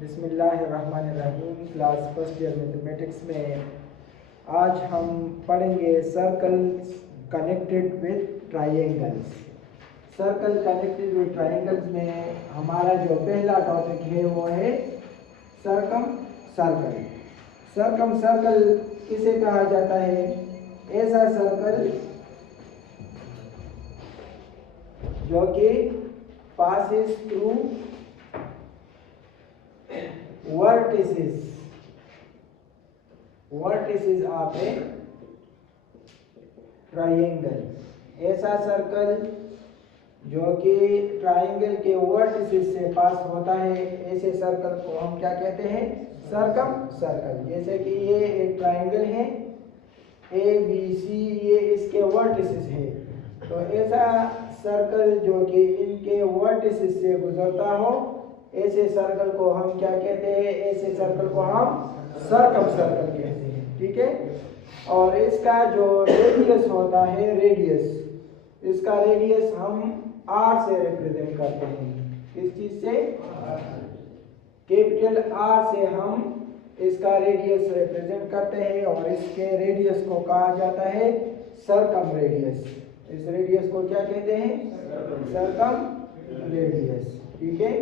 बिस्मिल्लाहिर्रहमानिर्रहीम। Class first year mathematics में आज हम पढ़ेंगे circles connected with triangles. Circle connected with triangles में हमारा जो पहला टॉपिक है वो है सर्कम सर्कल। सर्कम सर्कल किसे कहा जाता है? ऐसा सर्कल जो कि passes through vertices of a triangle। ऐसा सर्कल जो कि ट्राइंगल के वर्टिसेस से पास होता है, ऐसे सर्कल को हम क्या कहते हैं? Circum circle. जैसे कि ये एक ट्राइंगल है ए बी सी, ये इसके वर्टिसेस है, तो ऐसा सर्कल जो कि इनके वर्टिसेस से गुजरता हो, ऐसे सर्कल को हम क्या कहते हैं? ऐसे सर्कल को हम सर्कम सर्कल कहते हैं। ठीक है। और इसका जो रेडियस होता है, इसका रेडियस हम आर से रिप्रेजेंट करते हैं। किस चीज से? कैपिटल आर से हम इसका रेडियस रिप्रेजेंट करते हैं और इसके रेडियस को कहा जाता है सर्कम रेडियस। इस रेडियस को क्या कहते हैं? Circum radius. ठीक है।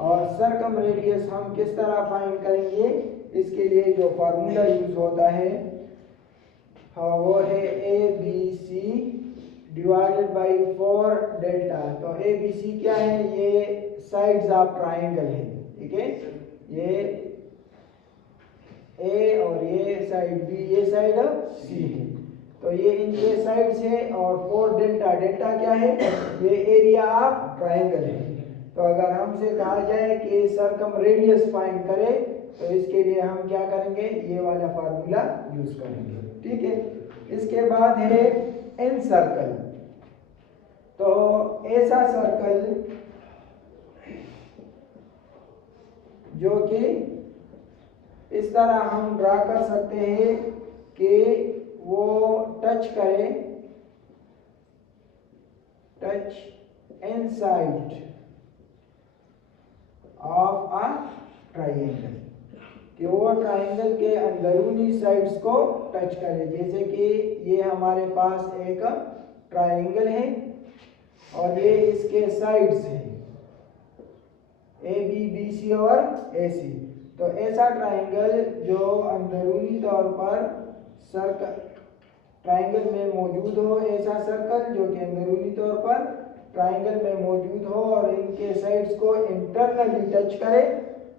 और सर्कम रेडियस हम किस तरह फाइंड करेंगे? इसके लिए जो फार्मूला यूज होता है वो है A B C divided by 4 delta. तो ए बी सी क्या है? ये साइड्स ऑफ ट्राइंगल है। ठीक है। ये ए और ये साइड बी, ये साइड सी है, तो ये इनके साइड्स है। और 4 डेल्टा, डेल्टा क्या है? ये एरिया ऑफ ट्राइंगल है। तो अगर हमसे कहा जाए कि सर्कम रेडियस फाइंड करें, तो इसके लिए हम क्या करेंगे? ये वाला फार्मूला यूज करेंगे। ठीक है। इसके बाद है एन सर्कल। तो ऐसा सर्कल जो कि इस तरह हम ड्रा कर सकते हैं कि वो टच करे, touch inside of a triangle, कि वो ट्राइंगल के अंदरूनी साइड्स को टच करे। जैसे कि ये हमारे पास एक ट्राइंगल है और ये इसके साइड्स हैं ए बी, बी सी और ए सी। तो ऐसा ट्राइंगल जो अंदरूनी तौर पर सर्कल ट्राइंगल में मौजूद हो, ऐसा सर्कल जो कि अंदरूनी तौर पर ट्राइंगल में मौजूद हो और इनके साइड्स को इंटरनली टच करे,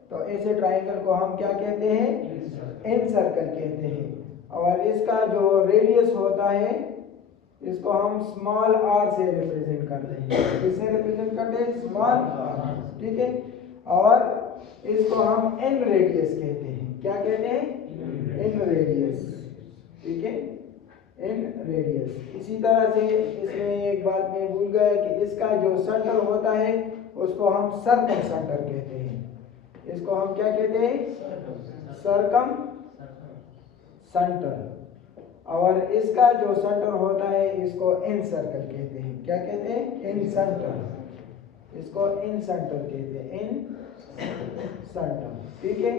तो ऐसे ट्राइंगल को हम क्या कहते हैं? एन सर्कल कहते हैं। और इसका जो रेडियस होता है, इसको हम स्मॉल आर से रिप्रेजेंट करते हैं। किससे रिप्रेजेंट करते हैं? Small R. ठीक है। और इसको हम एन रेडियस कहते हैं। क्या कहते हैं? In radius. ठीक है, एन रेडियस। इसी तरह से इसमें एक बात मैं भूल गया कि इसका जो सेंटर होता है उसको हम सर्कम सेंटर कहते हैं। इसको हम क्या कहते हैं? Circum centre. और इसका जो सेंटर होता है इसको एन सर्कल कहते हैं। क्या कहते हैं? In centre. इसको एन सेंटर कहते हैं, एन सेंटर। ठीक है।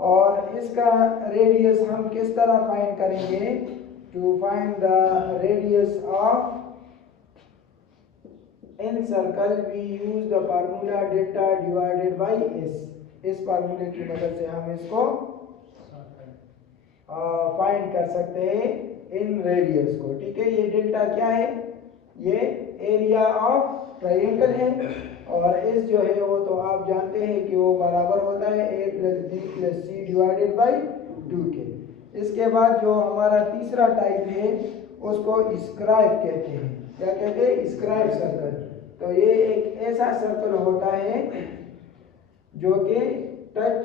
और इसका रेडियस हम किस तरह फाइंड करेंगे? To find the radius of in circle we use the formula delta divided by S. इस फार्मूले की मदद से हम इसको फाइंड कर सकते हैं इन रेडियस को। ठीक है। ये डेल्टा क्या है? ये एरिया ऑफ ट्राइंगल है। और एस जो है वो तो आप जानते हैं कि वो बराबर होता है A plus B plus C divided by 2 के। इसके बाद जो हमारा तीसरा टाइप है उसको स्क्राइब कहते हैं। क्या कहते हैं? Scribe circle. तो ये एक ऐसा सर्कल होता है जो कि touch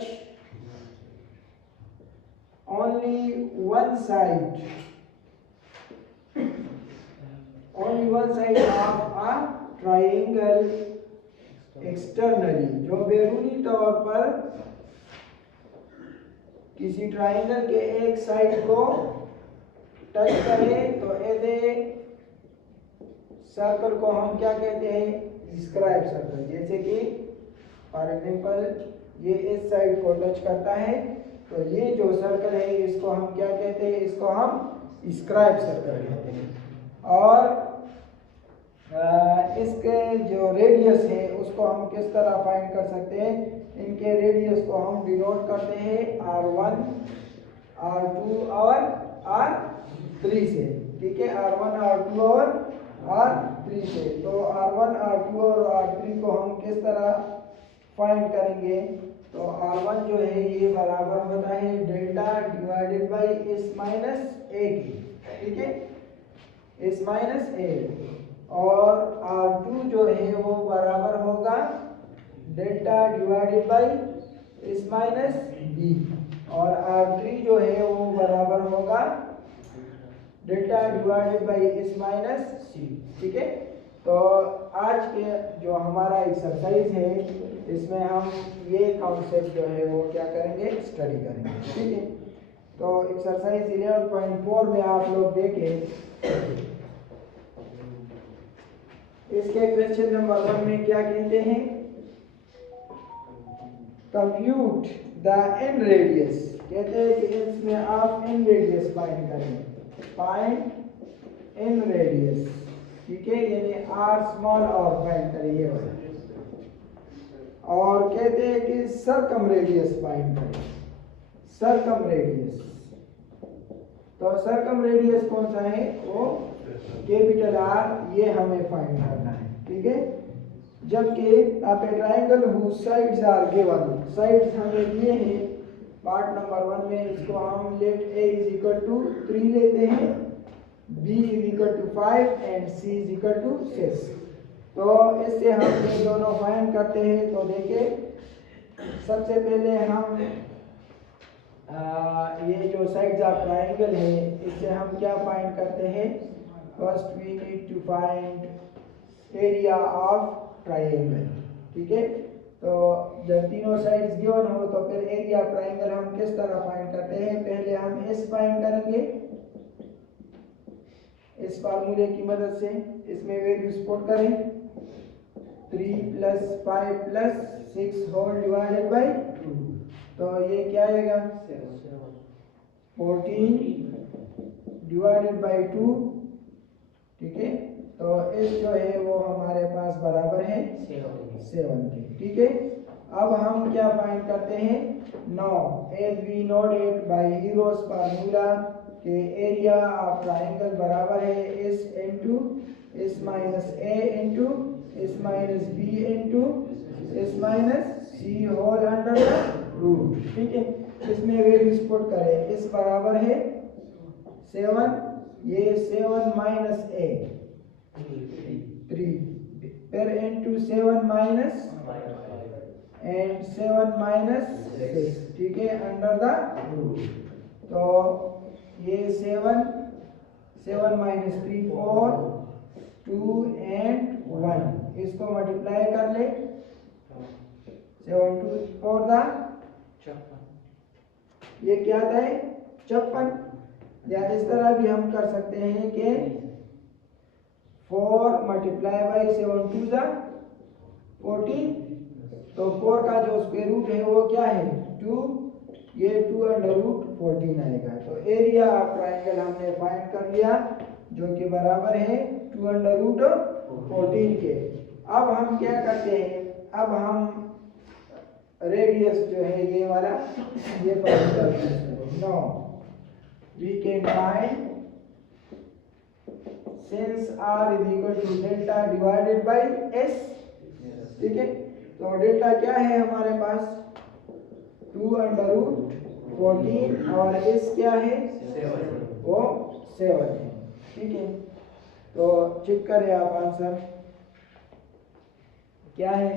only one side of a triangle externally, जो बैरूनी तौर पर किसी ट्राइंगल के एक साइड को टच करे, तो ऐसे सर्कल को हम क्या कहते हैं? Scribe circle. जैसे कि फॉर एग्जांपल ये इस साइड को टच करता है, तो ये जो सर्कल है इसको हम क्या कहते हैं, इसको हम स्क्राइब सर्कल कहते हैं। और इसके जो रेडियस है उसको हम किस तरह फाइंड कर सकते हैं, इनके रेडियस को हम डिनोट करते हैं R1, R2 और R3 से, ठीक है, R1, R2 और R3 से। तो R1, R2 और R3 को हम किस तरह फाइंड करेंगे, तो R1 जो है ये बराबर होता है delta divided by S minus A की, ठीक है, S माइनस A। और R2 जो है वो बराबर होगा delta divided by S minus B। और R3 जो है वो बराबर होगा delta divided by S minus C, ठीक है। तो आज के जो हमारा एक्सरसाइज है इसमें हम ये कॉन्सेप्ट जो है वो क्या करेंगे, स्टडी करेंगे, ठीक है। तो एक्सरसाइज 11.4 में आप लोग देखें, इसके क्वेश्चन नंबर 1 में क्या कहते हैं, कंप्यूट द एन रेडियस, कहते हैं कि इसमें आप एन रेडियस फाइंड करें, फाइंड एन रेडियस, ठीक है, यानी आर स्मॉल और फाइंड करिए। और कहते हैं कि सरकम रेडियस फाइंड करें, सरकम रेडियस। तो सरकम रेडियस कौन सा है, वो कैपिटल आर, ये हमें फाइंड करना है, ठीक है। जबकि आप a triangle whose sides are given, sides हमें दिए हैं पार्ट नंबर 1 में, इसको हम let A is equal to 3 लेते हैं, b is equal to 5 and c is equal to 6। तो इससे हम ये दोनों फाइंड करते हैं। तो देखिए सबसे पहले हम ये जो साइड्स ऑफ ट्रायंगल है इससे हम क्या फाइंड करते हैं, first we need to find area of triangle, ठीक है। तो जब तीनों साइड्स गिवन हो तो फिर एरिया ऑफ ट्रायंगल हम किस तरह फाइंड करते हैं, पहले हम एस फाइंड करेंगे इस फार्मूले की मदद से। इसमें वैल्यूज पुट करें, 3 + 5 + 6 होल डिवाइडेड बाय 2, तो ये क्या आएगा 14 डिवाइडेड बाय 2, ठीक है। तो इस जो है वो हमारे पास बराबर है 7 के, ठीक है। अब हम क्या फाइंड करते हैं, now as we know it by Heron's formula के एरिया ऑफ ट्रायंगल बराबर है S into S minus A into S minus B into S minus C whole under the root, ठीक है। इसमें वैल्यूज पुट करें, इस बराबर है 7, ये 7 माइनस A 3, फिर इनटू 7 माइनस एंड 7 माइनस 6, ठीक है, अंडर द रूट। तो ये 7 माइनस 3 4 2 एंड 1, इसको मल्टीप्लाई कर ले, 7 2 4 दा 56, ये क्या था 56। या इस तरह भी हम कर सकते हैं कि 4 मल्टीप्लाई बाई 7 2 दा 14, तो 4 का जो स्क्वायर रूट है वो क्या है 2, ये 2 अंडर रूट 14 आएगा। तो एरिया ऑफ ट्रायंगल हमने फाइंड कर लिया जो कि बराबर है 2 अंडर रूट 14 के। अब हम क्या करते हैं, अब हम रेडियस जो है ये वाला ये फाइंड करते हैं। Now we can find since r is equal to delta divided by s, ठीक है। तो डेल्टा क्या है हमारे पास 2 अंडर रूट 14 और s क्या है 7, वो 7 है, ठीक है। तो चेक करें आप आंसर क्या है।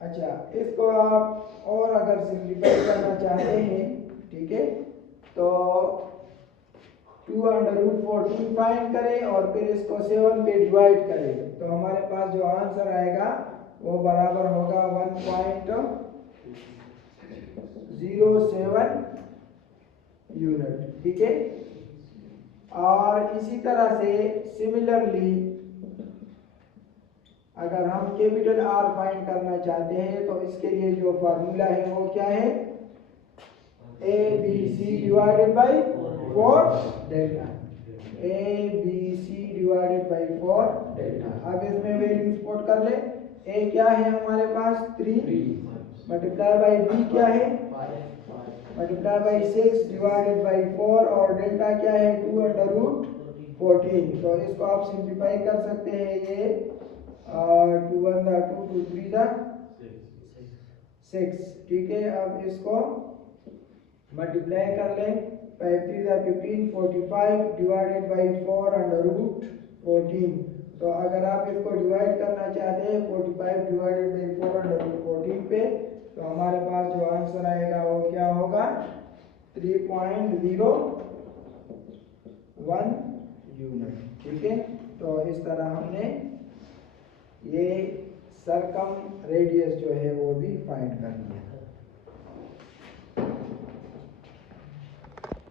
अच्छा, इसको आप और अगर सिंप्लीफाई करना चाहते हैं, ठीक है, तो 2 अंडर रूट 14 फाइंड करें और फिर इसको 7 पे डिवाइड करें, तो हमारे पास जो आंसर आएगा वो बराबर होगा 1.07 यूनिट, ठीक है। और इसी तरह से सिमिलरली अगर हम कैपिटल आर फाइंड करना चाहते हैं तो इसके लिए जो फार्मूला है वो क्या है, A B C divided by 4 delta, A B C divided by 4 delta. अब इसमें वैल्यूज पुट कर ले, ए क्या है हमारे पास 3 मल्टीप्लाई बाई बी क्या है मल्टीप्लाई बाई 6 डिवाइडेड बाई 4 और डेल्टा क्या है 2 अंडर रूट 14। तो इसको आप सिंप्लीफाई कर सकते हैं, ये 2 1 2 2 3 6, ठीक है। अब इसको मल्टीप्लाई कर लें, 5 3 15 45 डिवाइडेड बाई 4 अंडर रूट 14। तो अगर आप इसको डिवाइड करना चाहते हैं 45 डिवाइडेड बाई 4 अंडर रूट 14 पे, तो हमारे पास जो आंसर आएगा वो क्या होगा 3.01 यूनिट, ठीक है। तो इस तरह हमने ये सरकम रेडियस जो है वो भी फाइंड कर लिया।